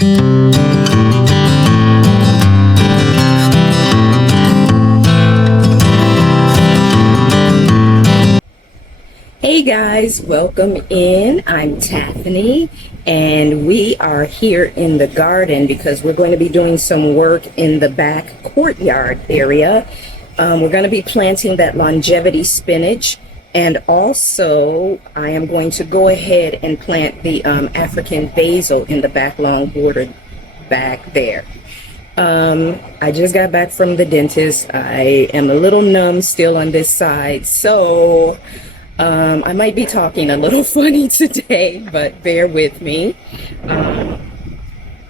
Hey guys, welcome in. I'm Taffany, and we are here in the garden because we're going to be doing some work in the back courtyard area. We're going to be planting that longevity spinach, and also I am going to go ahead and plant the African basil in the back long border back there. I just got back from the dentist. I am a little numb still on this side, so I might be talking a little funny today, but bear with me.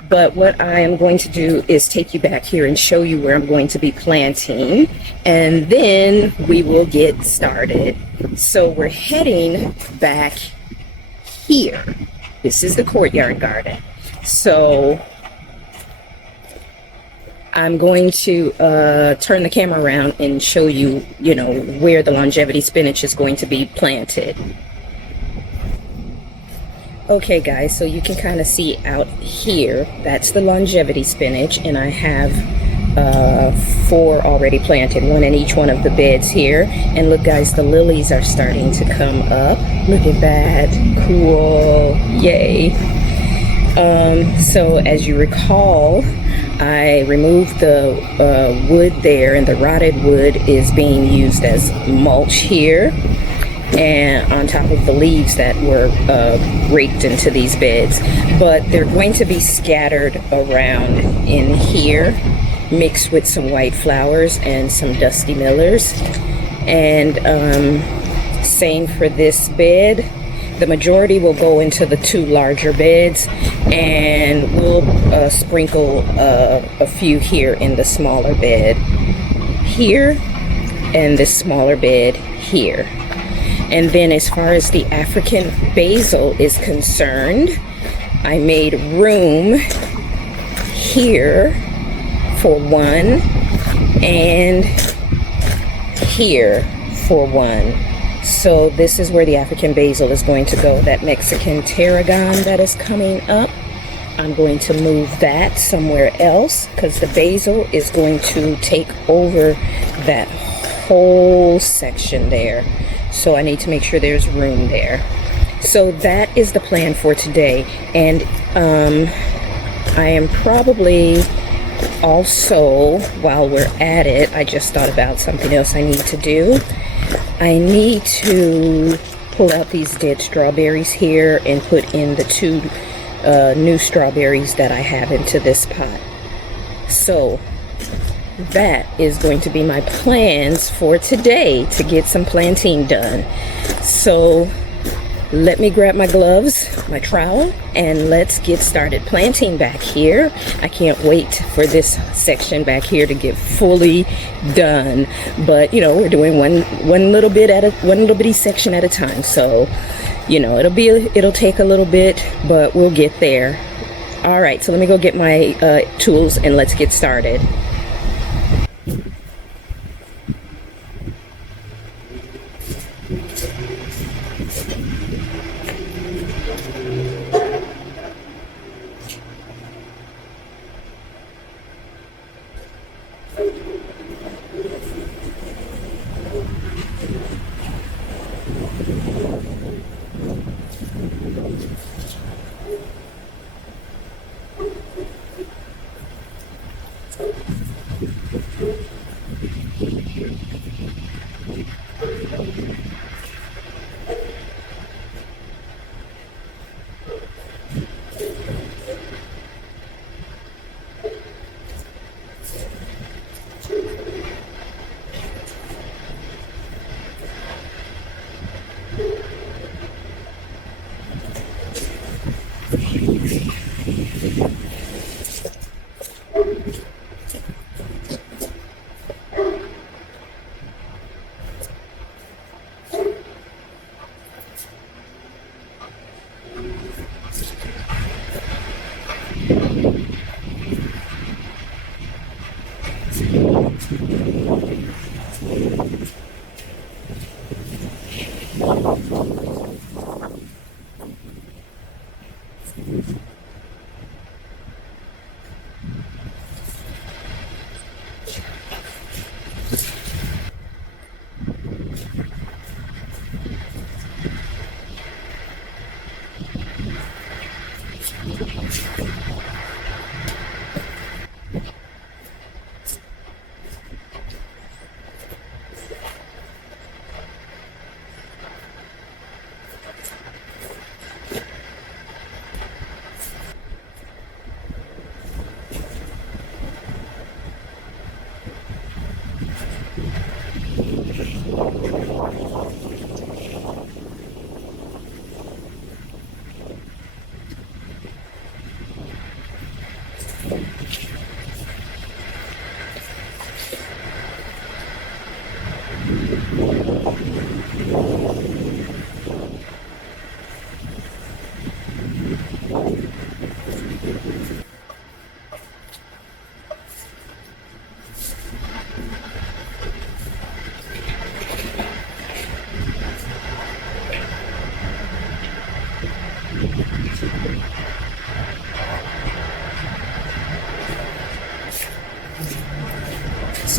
But what I am going to do is take you back here and show you where I'm going to be planting, and then we will get started. So we're heading back here. This is the courtyard garden. So I'm going to turn the camera around and show you, where the longevity spinach is going to be planted. Okay guys, so you can kind of see out here, that's the longevity spinach, and I have 4 already planted, 1 in each one of the beds here. And look guys, the lilies are starting to come up. Look at that, cool, yay. So as you recall, I removed the wood there, and the rotted wood is being used as mulch here, and on top of the leaves that were raked into these beds. But they're going to be scattered around in here, mixed with some white flowers and some dusty millers. And same for this bed. The majority will go into the 2 larger beds, and we'll sprinkle a few here in the smaller bed here, and this smaller bed here. And then as far as the African basil is concerned, I made room here for 1 and here for 1. So this is where the African basil is going to go. That Mexican tarragon that is coming up, I'm going to move that somewhere else because the basil is going to take over that whole section there. So I need to make sure there's room there. So that is the plan for today. And I am probably also, while we're at it, I just thought about something else I need to do. I need to pull out these dead strawberries here and put in the 2 new strawberries that I have into this pot. So that is going to be my plans for today to get some planting done. So let me grab my gloves, my trowel, and let's get started planting back here. I can't wait for this section back here to get fully done. But we're doing one little bitty section at a time. So it'll take a little bit, but we'll get there. All right, so let me go get my tools and let's get started.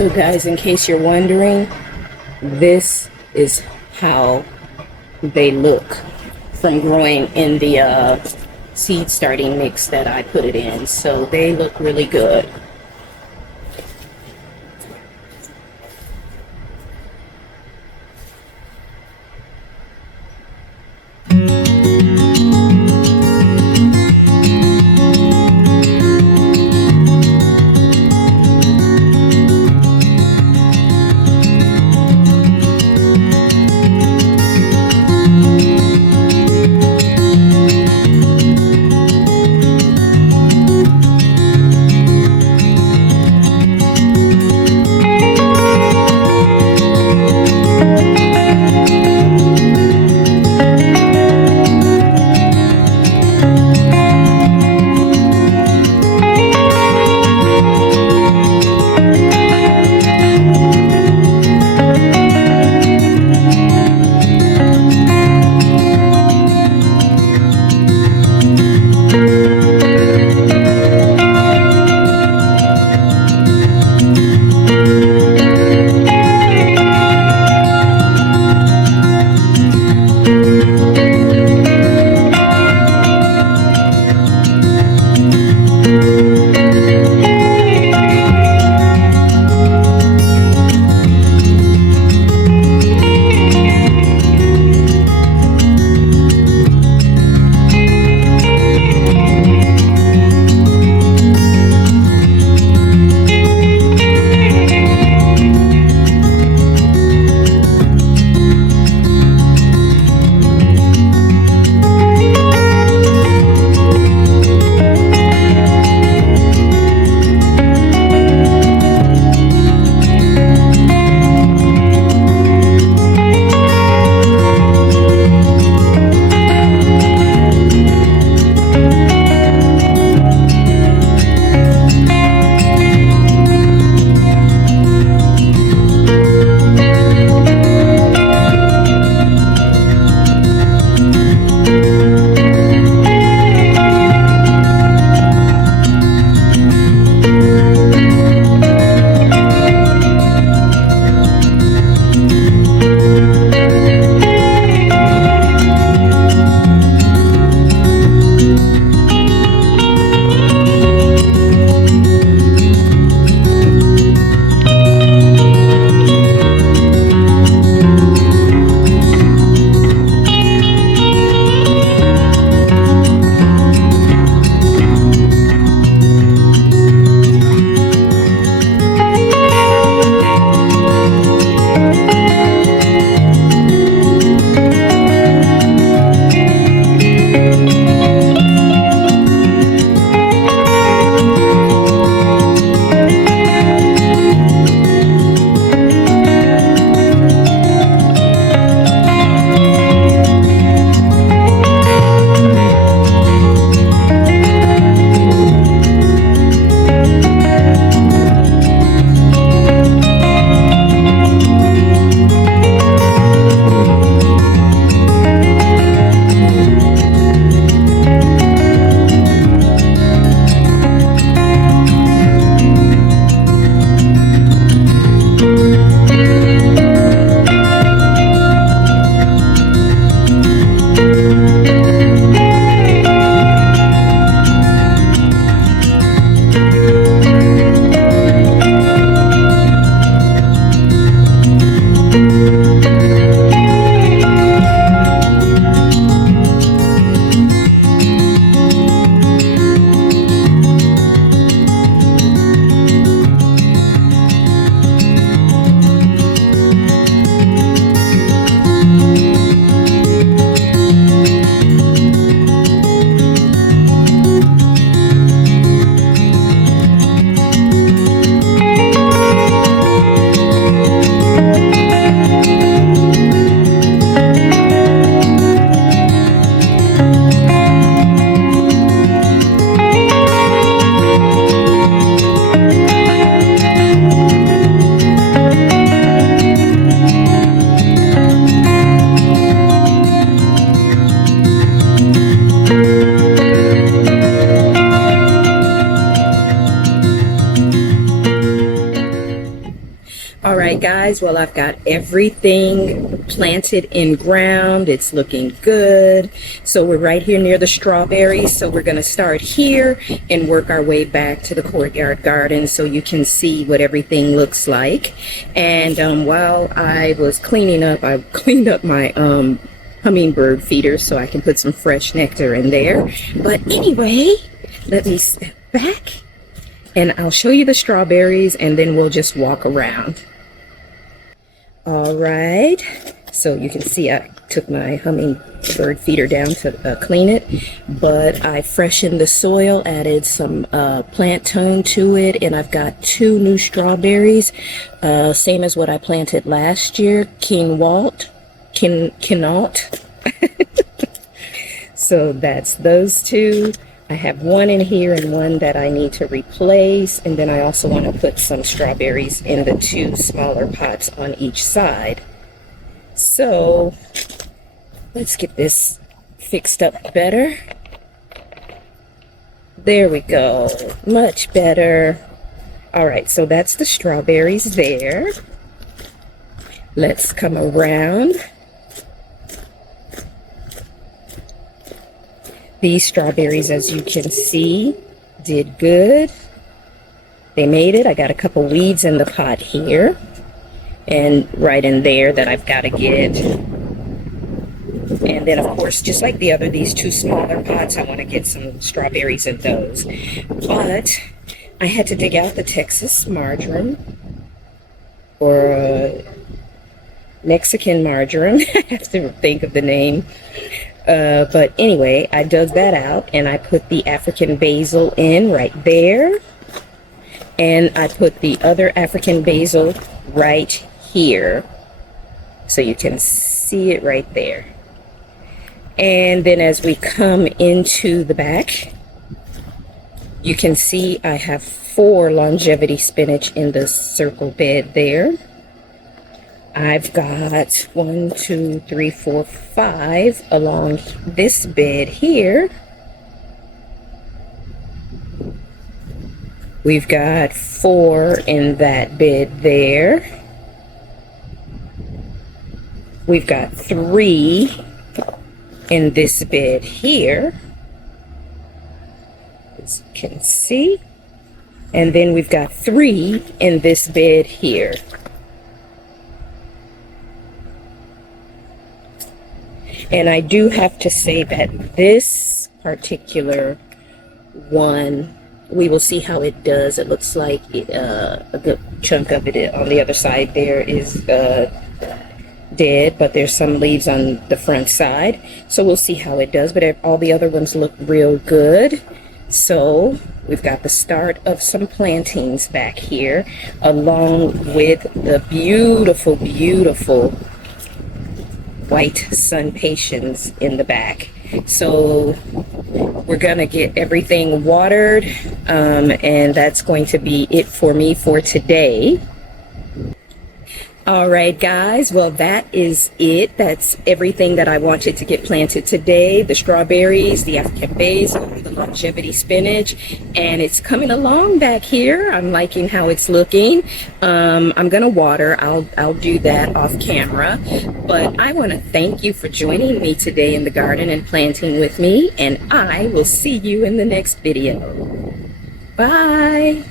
So guys, in case you're wondering, this is how they look from growing in the seed starting mix that I put it in. So they look really good. guys, well, I've got everything planted in ground. It's looking good. So we're right here near the strawberries. So we're going to start here and work our way back to the courtyard garden so you can see what everything looks like. And while I was cleaning up, I cleaned up my hummingbird feeder so I can put some fresh nectar in there. But anyway, let me step back and I'll show you the strawberries and then we'll just walk around. All right, so you can see I took my hummingbird feeder down to clean it, but I freshened the soil, added some plant tone to it, and I've got 2 new strawberries, same as what I planted last year, quinoa. So that's those 2. I have 1 in here and 1 that I need to replace, and then I also want to put some strawberries in the 2 smaller pots on each side. So let's get this fixed up better. There we go, much better. All right, so that's the strawberries there. Let's come around. These strawberries, as you can see, did good. They made it. I got a couple weeds in the pot here and right in there that I've got to get. And then, of course, just like the other, these 2 smaller pots, I want to get some strawberries in those. But I had to dig out the Texas marjoram, or Mexican marjoram. I have to think of the name. But anyway, I dug that out and I put the African basil in right there. And I put the other African basil right here. So you can see it right there. And then as we come into the back, you can see I have 4 longevity spinach in the circle bed there. I've got 1, 2, 3, 4, 5 along this bed here. We've got 4 in that bed there. We've got 3 in this bed here, as you can see. And then we've got 3 in this bed here. And I do have to say that this particular one, we will see how it does. It looks like a good chunk of it on the other side there is dead, but there's some leaves on the front side. So we'll see how it does, but all the other ones look real good. So we've got the start of some plantings back here, along with the beautiful, beautiful white sun patience in the back. So we're gonna get everything watered, and that's going to be it for me for today. All right, guys, well, that is it. That's everything that I wanted to get planted today. The strawberries, the African basil, the longevity spinach, and it's coming along back here. I'm liking how it's looking. I'm gonna water. I'll do that off camera, but I want to thank you for joining me today in the garden and planting with me, and I will see you in the next video. Bye.